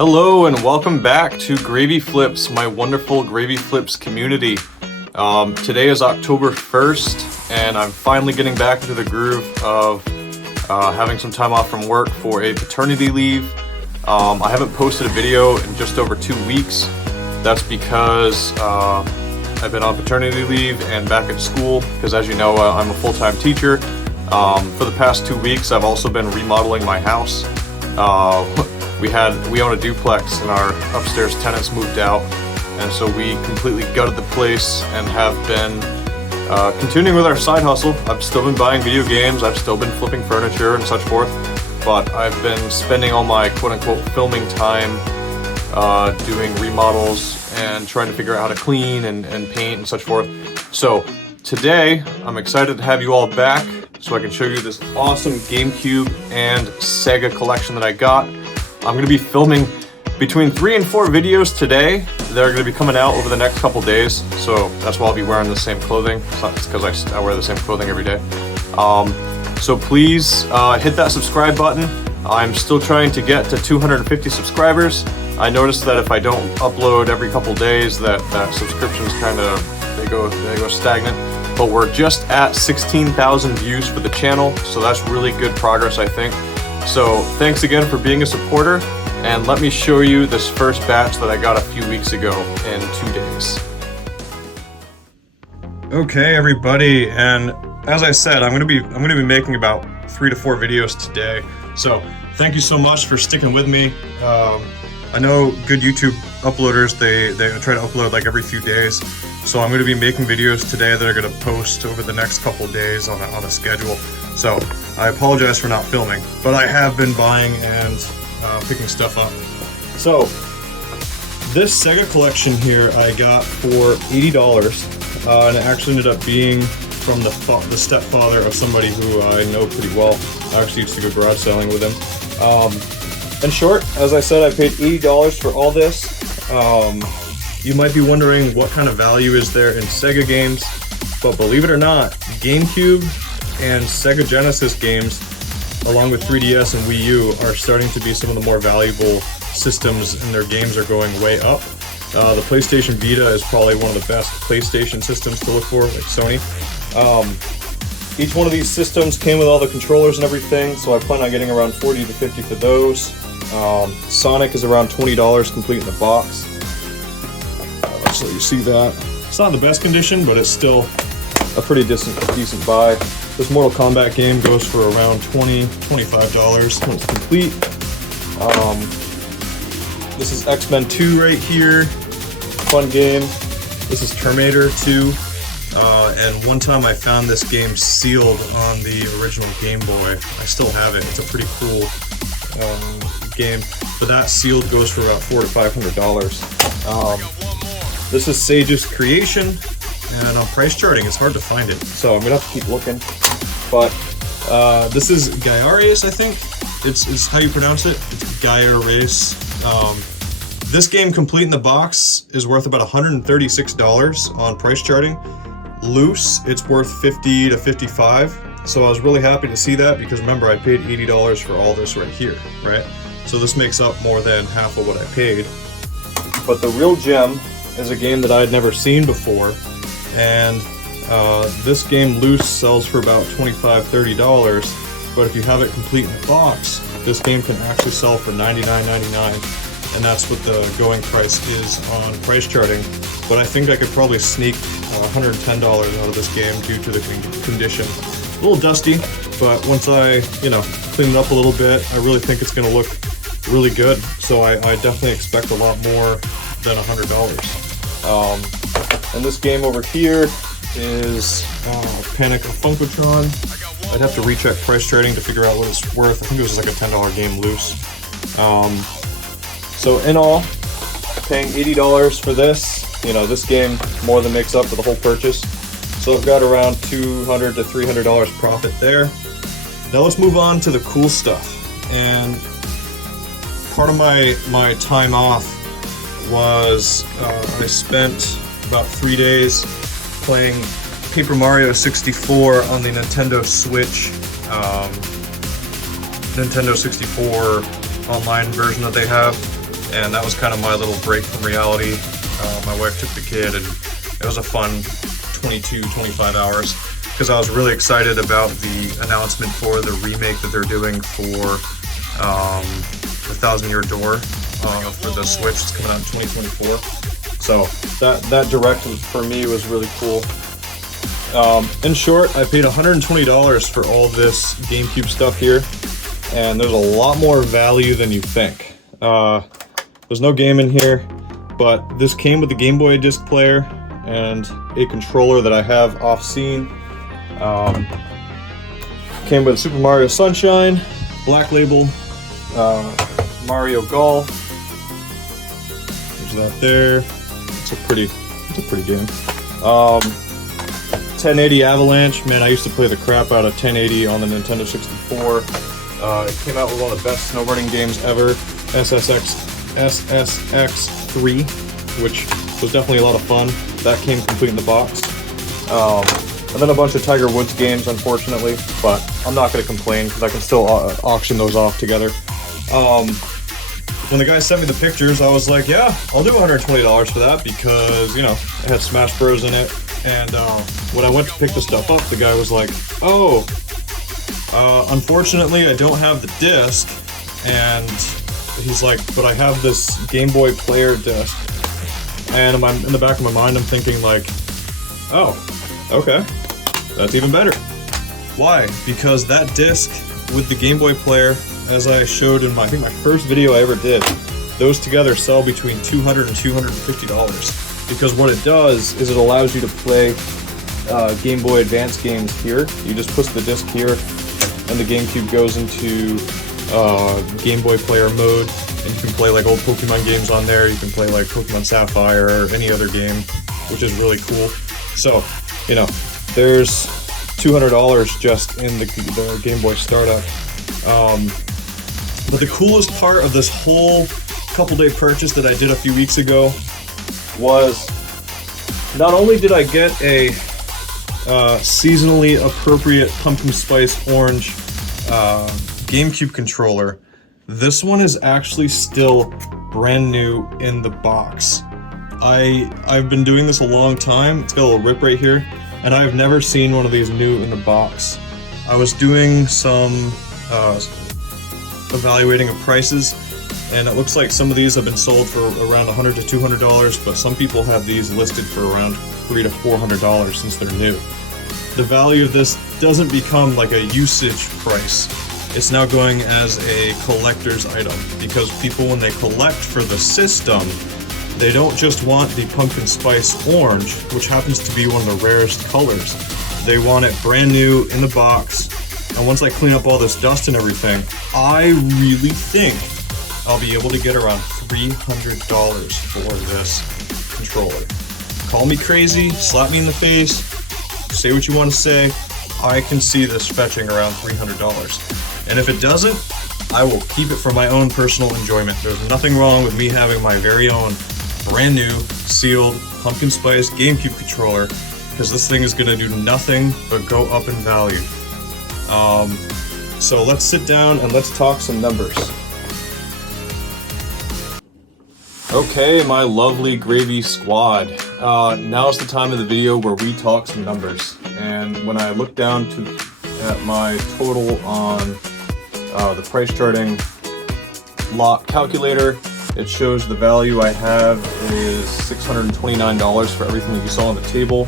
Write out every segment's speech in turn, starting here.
Hello and welcome back to Gravy Flips, my wonderful Gravy Flips community. Today is October 1st and I'm finally getting back into the groove of having some time off from work for a paternity leave. I haven't posted a video in just over 2 weeks. That's because I've been on paternity leave and back at school because, as you know, I'm a full-time teacher. For the past 2 weeks I've also been remodeling my house. We own a duplex and our upstairs tenants moved out, and so we completely gutted the place and have been continuing with our side hustle. I've still been buying video games, I've still been flipping furniture and such forth, but I've been spending all my quote-unquote filming time doing remodels and trying to figure out how to clean and paint and such forth. So today I'm excited to have you all back so I can show you this awesome Gamecube and Sega collection that I got. I'm going to be filming between 3 and 4 videos today that are going to be coming out over the next couple days, so that's why I'll be wearing the same clothing. It's not because I wear the same clothing every day. So please hit that subscribe button. I'm still trying to get to 250 subscribers. I noticed that if I don't upload every couple days that subscriptions kind of they go stagnant, but we're just at 16,000 views for the channel, so that's really good progress, I think. So thanks again for being a supporter, and let me show you this first batch that I got a few weeks ago in 2 days. Okay everybody, and as I said, I'm gonna be making about 3 to 4 videos today. So thank you so much for sticking with me. I know good YouTube uploaders, they try to upload like every few days. So I'm going to be making videos today that are going to post over the next couple of days on a schedule. So I apologize for not filming, but I have been buying and picking stuff up. So this Sega collection here I got for $80, and it actually ended up being from the stepfather of somebody who I know pretty well. I actually used to go garage selling with him. In short, as I said, I paid $80 for all this. You might be wondering what kind of value is there in Sega games, but believe it or not, GameCube and Sega Genesis games, along with 3DS and Wii U, are starting to be some of the more valuable systems, and their games are going way up. The PlayStation Vita is probably one of the best PlayStation systems to look for, like Sony. Each one of these systems came with all the controllers and everything, so I plan on getting around 40 to 50 for those. Sonic is around $20 complete in the box. So you see that. It's not in the best condition, but it's still a pretty decent buy. This Mortal Kombat game goes for around $20–25 when it's complete. This is X-Men 2 right here. Fun game. This is Terminator 2. And one time I found this game sealed on the original Game Boy. I still have it. It's a pretty cool game. But that sealed goes for about $400 to $500. This is Sage's creation, and on price charting it's hard to find it, so I'm gonna have to keep looking. But this is Gaia-Race, I think. It's how you pronounce it. It's Gaia-Race. This game complete in the box is worth about $136 on price charting. Loose, it's worth $50 to $55. So I was really happy to see that because remember I paid $80 for all this right here, right? So this makes up more than half of what I paid. But the real gem is a game that I had never seen before, and this game loose sells for about $25–30, but if you have it complete in the box, this game can actually sell for $99.99, and that's what the going price is on price charting. But I think I could probably sneak $110 out of this game due to the condition. A little dusty, but once I, clean it up a little bit, I really think it's going to look really good. So I definitely expect a lot more than $100. And this game over here is Panic of Funkotron. I'd have to recheck price trading to figure out what it's worth. I think it was like a $10 game loose. So in all, paying $80 for this, you know, this game more than makes up for the whole purchase. So I've got around $200 to $300 profit there. Now let's move on to the cool stuff. And part of my time off was I spent about 3 days playing Paper Mario 64 on the Nintendo Switch, Nintendo 64 online version that they have, and that was kind of my little break from reality. My wife took the kid, and it was a fun 25 hours, because I was really excited about the announcement for the remake that they're doing for the Thousand Year Door for the Switch. It's coming out in 2024. So that direct for me was really cool. In short, I paid $120 for all this GameCube stuff here, and there's a lot more value than you think. There's no game in here, but this came with the Game Boy disc player and a controller that I have off scene. Came with Super Mario Sunshine, Black Label, Mario Golf. There's that there. It's a pretty game. 1080 Avalanche. Man, I used to play the crap out of 1080 on the Nintendo 64. It came out with one of the best snowboarding games ever, SSX3, which was definitely a lot of fun. That came complete in the box. And then a bunch of Tiger Woods games, unfortunately, but I'm not going to complain because I can still auction those off together. When the guy sent me the pictures, I was like, yeah, I'll do $120 for that, because, you know, it had Smash Bros. In it. And when I went to pick the stuff up, the guy was like, oh, unfortunately I don't have the disc. And he's like, but I have this Game Boy player disc. And in the back of my mind, I'm thinking like, oh, okay, that's even better. Why? Because that disc with the Game Boy player, as I showed in I think my first video I ever did, those together sell between $200 and $250. Because what it does is it allows you to play Game Boy Advance games here. You just push the disc here, and the GameCube goes into Game Boy player mode, and you can play like old Pokemon games on there. You can play like Pokemon Sapphire or any other game, which is really cool. So, you know, there's $200 just in the Game Boy startup. But the coolest part of this whole couple-day purchase that I did a few weeks ago was not only did I get a seasonally appropriate pumpkin spice orange GameCube controller, this one is actually still brand new in the box. I've been doing this a long time. It's got a little rip right here, and I've never seen one of these new in the box. I was doing some evaluating of prices, and it looks like some of these have been sold for around $100 to $200, but some people have these listed for around $300 to $400 since they're new. The value of this doesn't become like a usage price. It's now going as a collector's item, because people, when they collect for the system, they don't just want the pumpkin spice orange, which happens to be one of the rarest colors. They want it brand new in the box, and once I clean up all this dust and everything, I really think I'll be able to get around $300 for this controller. Call me crazy, slap me in the face, say what you want to say, I can see this fetching around $300. And if it doesn't, I will keep it for my own personal enjoyment. There's nothing wrong with me having my very own brand new, sealed, pumpkin spice GameCube controller, because this thing is going to do nothing but go up in value. So let's sit down and let's talk some numbers. Okay, my lovely gravy squad. Now's the time of the video where we talk some numbers. And when I look down at my total on the price charting lot calculator, it shows the value I have is $629 for everything that you saw on the table.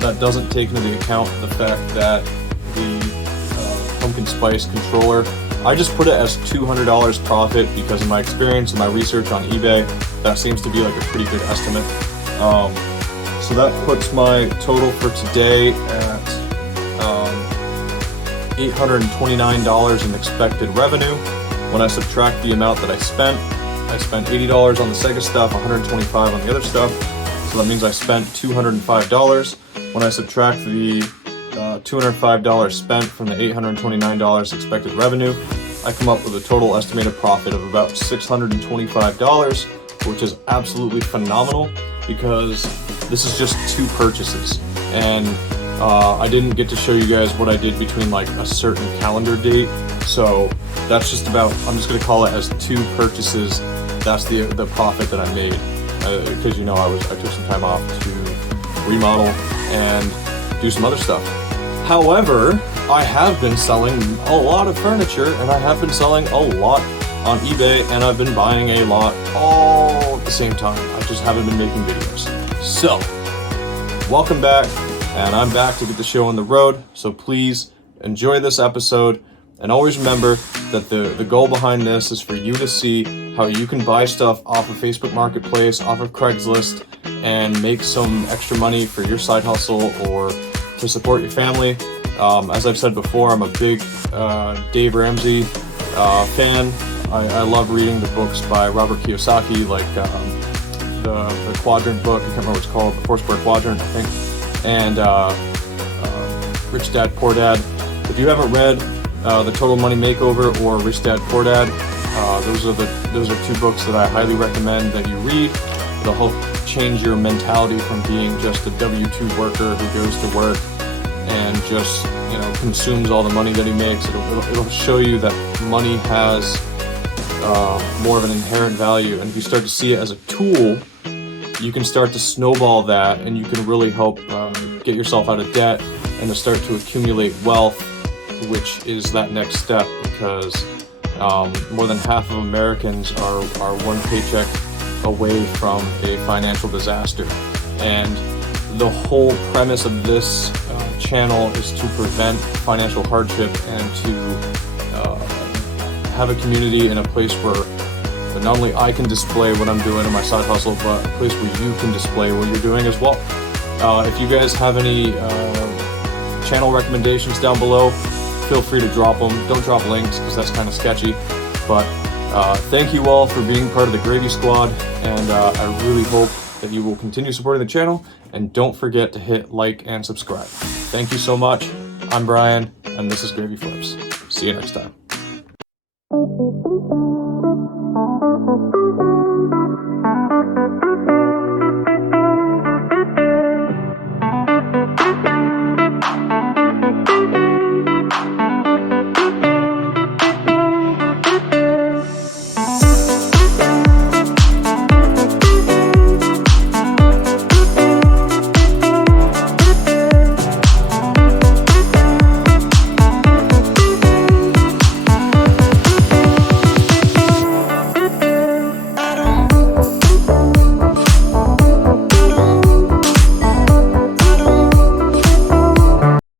That doesn't take into account the fact that the pumpkin spice controller I just put it as $200 profit because of my experience and my research on eBay. That seems to be like a pretty good estimate. So that puts my total for today at $829 in expected revenue. When I subtract the amount that I spent $80 on the Sega stuff, $125 on the other stuff. So that means I spent $205. When I subtract the $205 spent from the $829 expected revenue, I come up with a total estimated profit of about $625, which is absolutely phenomenal because this is just 2 purchases. And I didn't get to show you guys what I did between like a certain calendar date. So that's just about, I'm just gonna call it as 2 purchases. That's the profit that I made. Because you know I took some time off to remodel and do some other stuff. However, I have been selling a lot of furniture, and I have been selling a lot on eBay, and I've been buying a lot all at the same time. I just haven't been making videos. So, welcome back, and I'm back to get the show on the road. So please enjoy this episode, and always remember that the goal behind this is for you to see how you can buy stuff off of Facebook Marketplace, off of Craigslist, and make some extra money for your side hustle or to support your family. As I've said before, I'm a big Dave Ramsey fan. I love reading the books by Robert Kiyosaki, like the Quadrant book, I can't remember what it's called, the 4-Square Quadrant, I think, and Rich Dad, Poor Dad. If you haven't read The Total Money Makeover or Rich Dad, Poor Dad, those are 2 books that I highly recommend that you read. It'll help change your mentality from being just a W-2 worker who goes to work and just, you know, consumes all the money that he makes. It'll show you that money has more of an inherent value, and if you start to see it as a tool, you can start to snowball that, and you can really help get yourself out of debt and to start to accumulate wealth, which is that next step, because more than half of Americans are 1 paycheck away from a financial disaster. And the whole premise of this channel is to prevent financial hardship and to have a community and a place where not only I can display what I'm doing in my side hustle, but a place where you can display what you're doing as well. If you guys have any channel recommendations down below, feel free to drop them. Don't drop links because that's kind of sketchy. But thank you all for being part of the Gravy Squad, and I really hope that you will continue supporting the channel, and don't forget to hit like and subscribe. Thank you so much. I'm Brian, and this is Gravy Flips. See you next time.